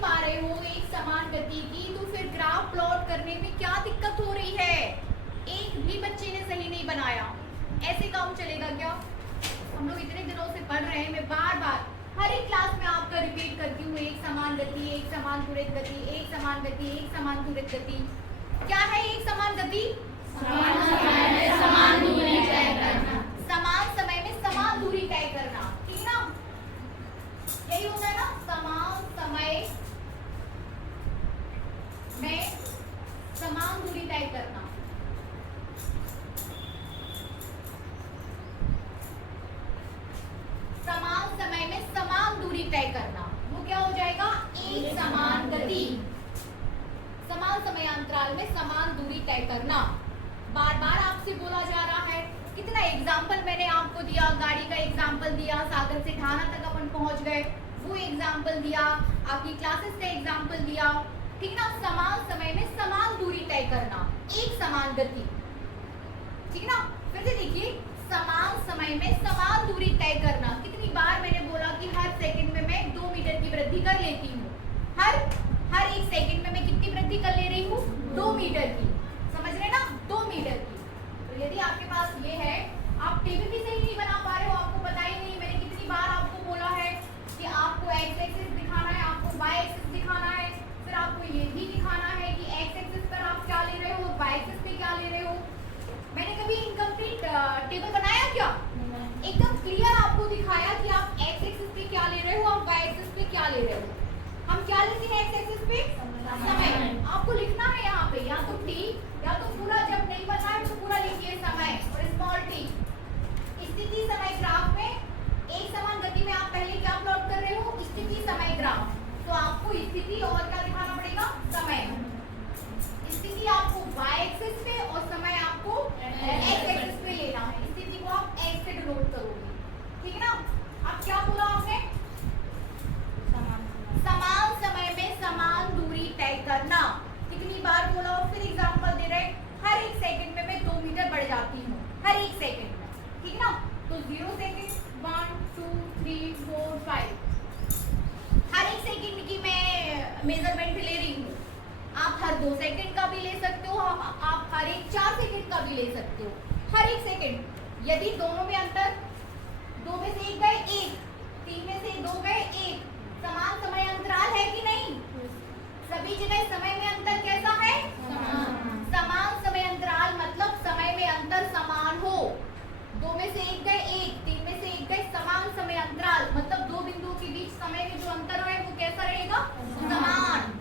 पा रहे हो एक समान गति की, तो फिर ग्राफ प्लॉट करने में क्या दिक्कत हो रही है? एक भी बच्चे ने सही नहीं बनाया, ऐसे काम चलेगा क्या? हम लोग इतने दिनों से पढ़ रहे हैं, मैं बार बार हर एक क्लास में आपका रिपीट करती हूँ, एक समान गति, एक समान त्वरित गति, एक समान गति, एक समान त्वरित गति। क्या है एक समान गति? समान समय में समान दूरी तय करना। समान समय में समान दूरी तय करना, ठीक ना? यही होता है ना, समान समय में समान दूरी तय करना। समान समय में समान दूरी तय करना, वो क्या हो जाएगा? एक समान गति। समान समयांतराल में समान दूरी तय करना। बार बार आपसे बोला जा रहा है, कितना एग्जाम्पल मैंने आपको दिया, गाड़ी का एग्जाम्पल दिया, सागर से ढाना तक अपन पहुंच गए, वो एग्जाम्पल दिया, आपकी क्लासेस का एग्जाम्पल दिया, ठीक ना? समान समय में समान दूरी तय करना, एक समान गति, ठीक ना? फिर से देखिए, समान समय में समान दूरी तय करना। कितनी बार मैंने बोला कि हर सेकंड में मैं 2 मीटर की वृद्धि कर लेती हूँ। हर एक सेकंड में मैं कितनी वृद्धि कर ले रही हूँ? 2 मीटर की। समझ रहे ना? 2 मीटर की। तो यदि आपके पास ये है, आप टेबल भी सही नहीं बना पा रहे हो, आपको पता ही नहीं, मैंने कितनी बार आपको बोला है कि आपको एक्स एक्सिस दिखाना है, आपको वाई एक्सिस दिखाना है, फिर आपको ये भी दिखाना है कि एक्स एक्सिस पर आप क्या ले रहे हो, वाई एक्सिस पे क्या ले रहे हो। मैंने कभी इनकम्प्लीट टेबल बनाया क्या? एकदम क्लियर आपको दिखाया कि आप एक्स एक्सिस पे क्या ले रहे हो, आप वाई एक्सिस पे क्या ले रहे हो। हम क्या लेते हैं एक्स एक्सिस पे? समय। आपको लिखना है यहाँ पे या तो टी, या तो पूरा, जब नहीं पता है तो पूरा लिखिए समय और स्मॉल टी। स्थिति समय ग्राफ में एक समान गति में आप पहले क्या प्लॉट कर रहे हो? स्थिति समय ग्राफ। तो आपको स्थिति और क्या दिखाना पड़ेगा? समय। स्थिति आपको y एक्सिस पे और समय आपको x एक्सिस पे लेना है। स्थिति को आप x से डिनोट करोगे, ठीक है ना? अब क्या बोला आपने? समान समय में समान दूरी तय करना। कितनी बार बोला? और फिर एग्जांपल दे रहे, हर एक सेकंड में मैं 2 मीटर बढ़ जाती हूँ, हर एक सेकंड में, ठीक ना? तो 0 सेकंड, 1 2 3 4 5, हर एक सेकंड की मैं मेजरमेंट ले रही हूँ। आप हर 2 सेकंड का भी ले सकते हो, आप हर एक 4 सेकंड का भी ले सकते हो, हर एक सेकंड। यदि दोनों में अंतर, 2 में से 1 गए 1, 3 में से 2 गए 1, समान समय अंतराल है कि नहीं? सभी जगह समय में अंतर कैसा है? समान समय अंतराल, मतलब समय में अंतर समान हो। 2 में से 1 गए 1, 3 में से 1 गए, समान समय अंतराल, मतलब 2 बिंदुओं के बीच समय में जो अंतर है वो कैसा रहेगा? समान।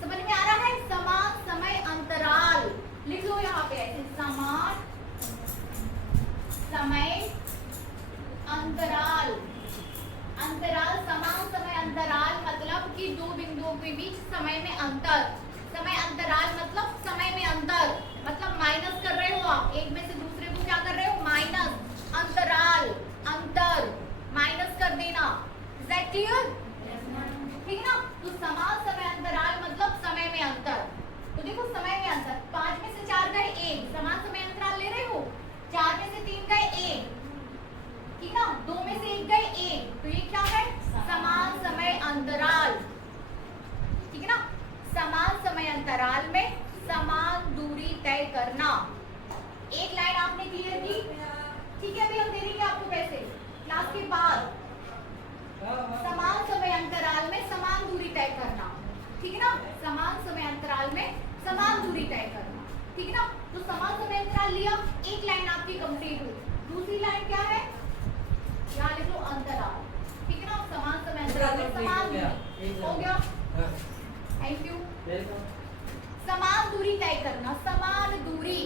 समझ में आ रहा है? समान समय अंतराल लिख लो यहाँ पे ऐसे, समान समय अंतराल। अंतराल, समान समय अंतराल मतलब कि 2 बिंदुओं के बीच समय में अंतर। समय अंतराल मतलब समय में अंतर, मतलब माइनस कर रहे हो आप, एक में से दूसरे को क्या कर रहे हो? माइनस। अंतराल, अंतर, माइनस कर देना। Is that clear? ठीक ना? तो समान समय अंतराल मतलब समय में अंतर। तो देखो समय में अंतर, 5 में से 4 गए 1, समान समय अंतराल ले रहे हो। 4 में से 3 गए 1, ठीक ना? 2 में से 1 गए 1, तो ये क्या है? समान समय अंतराल, ठीक है ना? समान समय अंतराल में समान दूरी तय करना। एक लाइन आपने क्लियर की, ठीक है? अभी हम दे देंगे आपको पैसे क्लास के बाद। समान समय अंतराल में समान दूरी तय करना, ठीक है ना? समान समय अंतराल में समान दूरी तय करना, ठीक है ना? तो समान समय अंतराल लिया, एक लाइन आपकी कंप्लीट हुई। दूसरी लाइन क्या है? यहाँ लिख लो अंतराल, ठीक है ना? समान समय अंतराल में समान दूरी हो गया। Thank you. समान दूरी तय करना, समान दूरी,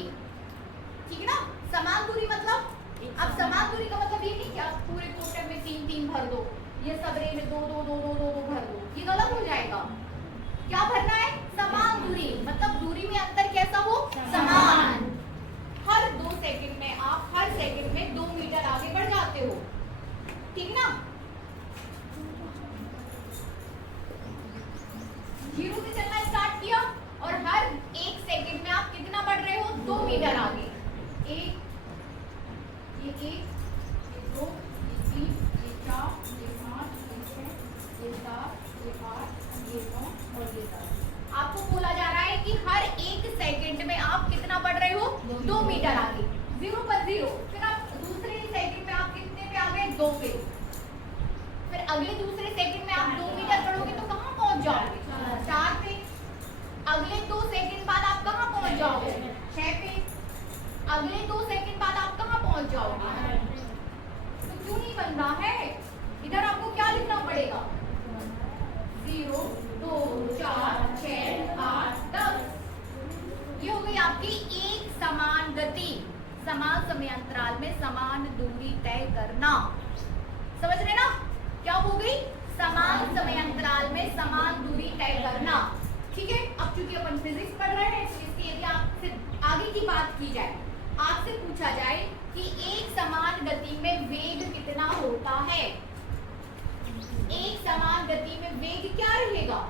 ठीक है ना? समान दूरी मतलब, अब समान दूरी का मतलब ये नहीं कि आप पूरे क्वेश्चन में 3 3 भर दो, ये सबरे में 2 2 2 2 2 2 भर दो, ये गलत हो जाएगा। क्या भरना है? समान दूरी, मतलब दूरी में अंतर कैसा हो? समान। हर 2 सेकंड में आप हर सेकंड में 2 मीटर आगे बढ़ जाते हो, ठीक है ना? 0 से चलना स्टार्ट किया और हर 1 सेकंड में आप कितना बढ़ रहे हो? 2 मीटर आगे। 1, ये 1, ये 2, ये 3, ये 4, ये 5, ये 6, ये 7, ये 8, आपको बोला जा रहा है कि हर 1 सेकंड में आप कितना बढ़ रहे हो, 2 मीटर आगे, 0 पर 0, फिर आप दूसरे सेकंड में आप कितने पे आ गए, 2 पे, फिर अगले दूसरे सेकंड में आप 2 मीटर बढ़ोगे तो कहाँ पहुंच जाओगे, 4 पे, अगले 2 सेकंड बाद आप कहाँ पहुंच जाओगे, 6 पे, अगले 2 सेकंड बाद आप कहाँ पहुंच जाओगे। तो क्यों नहीं बन रहा है, इधर आपको क्या लिखना पड़ेगा, 0 2 4 6 8 10। ये हो गई आपकी एक समान गति, समान समय अंतराल में समान दूरी तय करना। समझ रहे ना, क्या हो गई, समान समय अंतराल में समान दूरी तय करना। ठीक है, अब चूंकि अपन फिजिक्स पढ़ रहे हैं, इसलिए यदि आपसे आगे की बात की जाए, आपसे पूछा जाए कि एक समान गति में वेग कितना होता है, एक समान गति में वेग क्या रहेगा,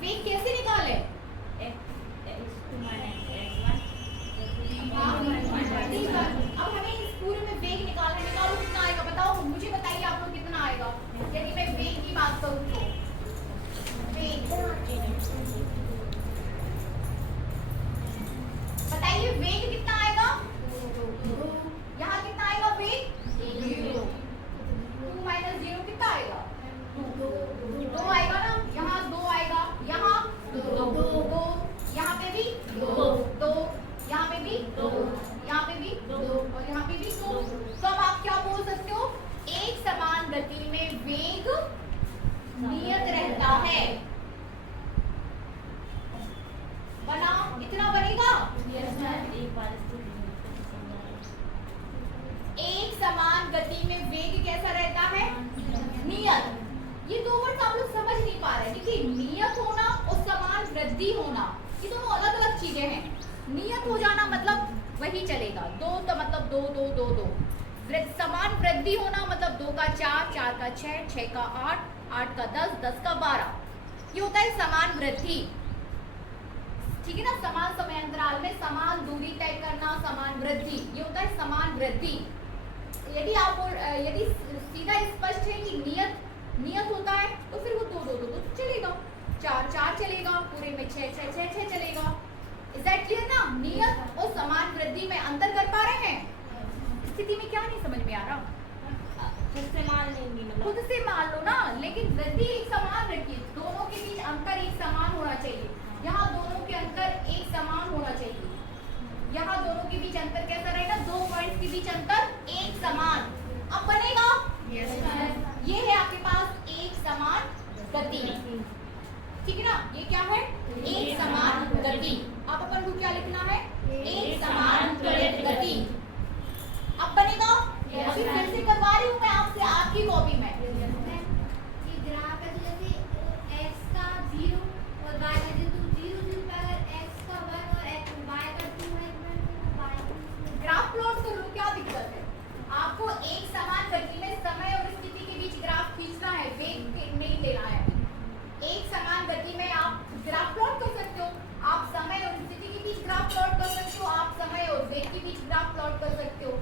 वेग कैसे निकाले, अब हमें इस पूरे में वेग निकालो कितना आएगा, बताओ मुझे, बताइए आप लोग कितना आएगा। यदि मैं वेग की बात करूं तो वेग, बताइए वेग कितना आएगा, यहाँ कितना आएगा वेग, 0, 2 माइनस 0 कितना आएगा, 2 आएगा ना, यहाँ 2 आएगा, यहाँ 2, यहाँ पे भी 2, यहाँ पे भी 2, यहाँ पे भी 2 और यहाँ पे भी 2। तो अब आप क्या बोल सकते हो, एक समान गति में वेग नियत रहता है, बना, इतना बनेगा, एक समान गति में वेग कैसा रहता है, नियत। ये दो वर्ड आप लोग समझ नहीं पा रहे, देखिए नियत होना और समान वृद्धि होना, ये दोनों अलग अलग चीजें हैं। नियत हो जाना मतलब वही चलेगा, 2 तो मतलब 2 2 2 2, समान वृद्धि होना मतलब 2 का 4, 4 का 6, 6 का 8, 8 का 10, 10 का 12, ये होता है समान वृद्धि। ठीक है ना, समान समय अंतराल में समान दूरी तय करना, समान वृद्धि, ये होता है समान वृद्धि। यदि आप यदि सीधा स्पष्ट है कि नियत होता है तो फिर वो 2 2 2 2 चलेगा, 4 4 चलेगा, पूरे में 6 6 6 6 चलेगा। इज दैट क्लियर ना, नियत और समान वृद्धि में अंतर कर पा रहे हैं, स्थिति में क्या नहीं समझ में आ रहा, खुद से मान लेंगी, खुद से मान लो ना, लेकिन वृद्धि एक समान रखिए, दोनों के बीच अंतर एक समान होना चाहिए, यहाँ दोनों के अंतर एक समान होना चाहिए, यहाँ दोनों के बीच अंतर कैसा रहेगा, 2 पॉइंट्स के बीच अंतर एक समान, अब बनेगा, ये है आपके पास एक समान गति। ठीक है ना, ये क्या है, एक समान गति। अब अपन को क्या लिखना है, एक समान गति। अब बनेगा, अभी फिर से करवा रही हूँ मैं आपसे, आपकी कॉपी में, ग्राफ है, जैसे x का 0 और y का 0 0 पे अगर x का 1 और y का 2 है, ग्राफ प्लॉट कर लो, क्या दिक्कत है, आपको एक समान गति में समय और स्थिति के बीच ग्राफ खींचना है, वेग नहीं लेना है। एक समान गति में आप ग्राफ प्लॉट कर सकते हो, आप समय और स्थिति के बीच ग्राफ प्लॉट कर सकते हो, आप समय और वेग के बीच ग्राफ प्लॉट कर सकते हो।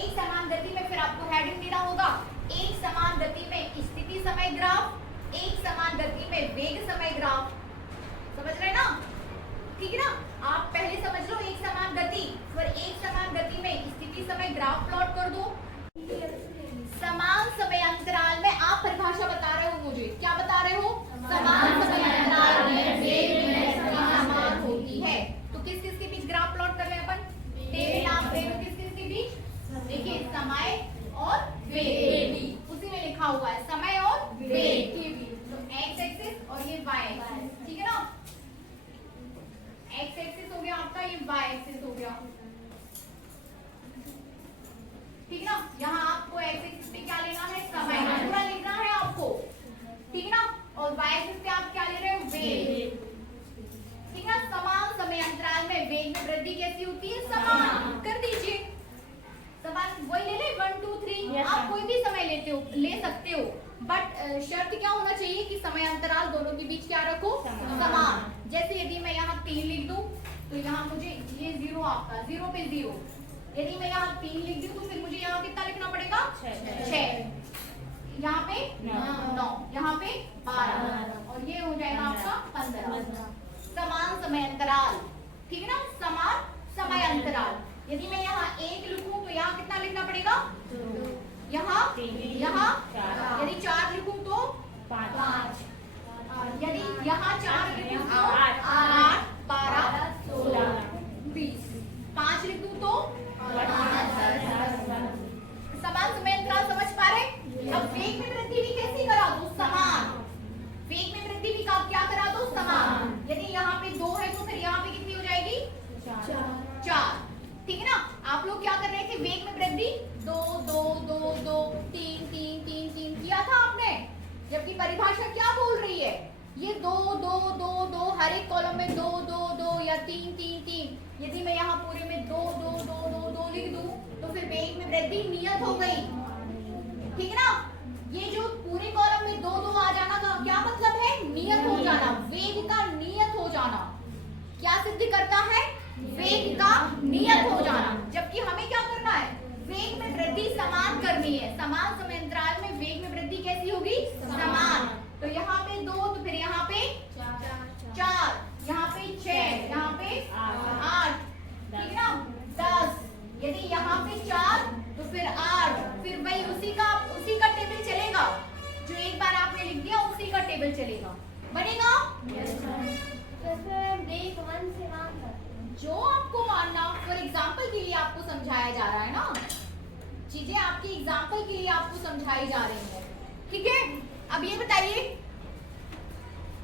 एक समान गति में फिर आपको हेडिंग देना होगा, एक समान गति में स्थिति समय ग्राफ, एक समान गति में वेग समय ग्राफ। समझ रहे ना, ठीक है ना, आप पहले समझ लो एक समान गति, फिर एक समान गति में स्थिति समय ग्राफ प्लॉट कर दो। समान समय अंतराल में आप परिभाषा बता रहे हो मुझे, क्या बता रहे हो, समान समय अंतराल में वेग में समान होती है। तो किस किस के बीच ग्राफ प्लॉट कर रहे हैं अपन, टेबल आप दे रहे हो, किस किस के बीच, देखिए समय और वेग, उसी में लिखा हुआ है समय और वेग के बीच, तो एक्स एक्सिस और ये वाई एक्सिस, ठीक है ना, एक्स एक्सिस हो गया आपका, ये वाई एक्सिस हो गया, ठीक है ना। यहाँ आपको एक्स एक्सिस पे क्या लेना है, समय पूरा लिखना है आपको, ठीक है ना, और वाई एक्सिस पे आप क्या ले रहे हो, वेग, ठीक है ना। समान समय अंतराल में वेग में वृद्धि कैसी होती है, समान, कर दीजिए समान, वही ले ले 1 2 3, आप कोई भी समय ले सकते हो, बट शर्त क्या होना चाहिए कि समय अंतराल दोनों के बीच क्या रखो, समान। जैसे यदि मैं यहाँ 3 लिख दूं तो यहाँ मुझे ये 0 आपका 0 पे 0, यदि मैं यहाँ 3 लिख दूं तो फिर मुझे यहाँ कितना लिखना पड़ेगा, 6, यहाँ पे 9, यहाँ पे 12 और अंतराल, समान समय अंतराल, ठीक है ना, समान समय अंतराल। यदि मैं यहाँ 1 लिखूं तो यहाँ कितना लिखना पड़ेगा, यहाँ यहाँ, यदि 4 लिखूं तो 5, यदि यहाँ 4 लिखूं तो 8, 12, 16, 20, 5 लिखूं तो समान समय अंतराल। समझ पा रहे? अब वेग में वृद्धि भी कैसी करा दो, समान। वेग में वृद्धि भी क्या करा दो, समान। यदि यहाँ पे 2 है तो फिर यहाँ पे कितनी हो जाएगी, 4, ठीक है ना। आप लोग क्या कर रहे थे, वेग में वृद्धि 2 2 2 2 3 3 3 3 किया था आपने, जबकि परिभाषा क्या बोल रही है, ये 2 2 2 2 हर एक कॉलम में 2 2 2 या 3 3 3। यदि मैं यहाँ पूरे में 2 2 2 2 2 लिख दूं तो फिर वेग में वृद्धि नियत हो गई, ठीक है ना। ये जो पूरे कॉलम में 2 2 आ जाना का क्या मतलब है, नियत हो जाना, वेग का नियत हो जाना। क्या सिद्ध करता है, वेग का नियत हो जाना। जबकि हमें क्या करना है, वेग में वृद्धि समान करनी है। समान समय अंतराल में वेग में वृद्धि कैसी होगी, समान। तो यहाँ पे 2 तो फिर यहाँ पे 4, यहाँ पे 6, यहाँ पे 8, ठीक है ना, 10। यदि यहाँ पे 4 तो फिर 8, फिर वही उसी का टेबल चलेगा, जो एक बार आपने लिख दिया उसी का टेबल चलेगा, बनेगा। जो आपको मानना, फॉर एग्जाम्पल के लिए आपको समझाया जा रहा है ना, चीजें आपकी एग्जाम्पल के लिए आपको समझाई जा रही है, ठीक है। अब ये बताइए,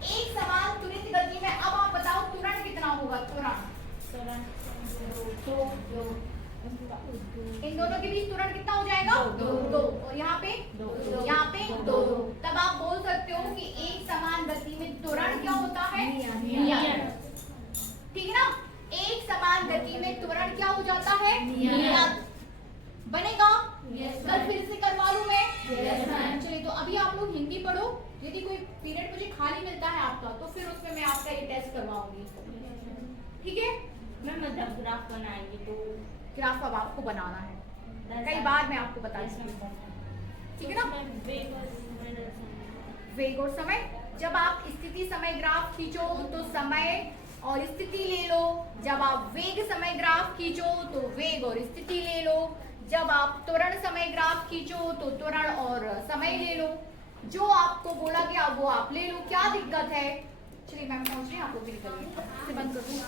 एक समान त्वरित गति में, अब आप बताओ त्वरण कितना होगा, त्वरण इन दोनों के बीच त्वरण कितना हो जाएगा, 2। और यहाँ पे 2। तब आप बोल सकते हो कि एक समान गति में त्वरण क्या होता है, नियत, ठीक है ना। एक समान गति में त्वरण क्या हो जाता है, नियत, बनेगा। कल फिर से करवा लूं मैं, चलिए। तो अभी आप लोग हिंदी पढ़ो, यदि कोई पीरियड मुझे खाली मिलता है आपका तो फिर उसमें मैं आपका ये टेस्ट करवाऊंगी, ठीक है। मैं मतलब ग्राफ बनाएंगे तो ग्राफ अब आपको बनाना है, कई बार मैं आपको बता दूंगी, ठीक है ना। वेग और समय, जब आप स्थिति समय ग्राफ खींचो तो समय और स्थिति ले लो, जब आप वेग समय ग्राफ खींचो तो वेग और स्थिति ले लो, जब आप त्वरण समय ग्राफ खींचो तो त्वरण और समय ले लो। जो आपको बोला गया वो आप ले लो, क्या दिक्कत है। चलिए मैम पहुंच रही हैं, आप लोग भी निकलिए, बंद कर दूं।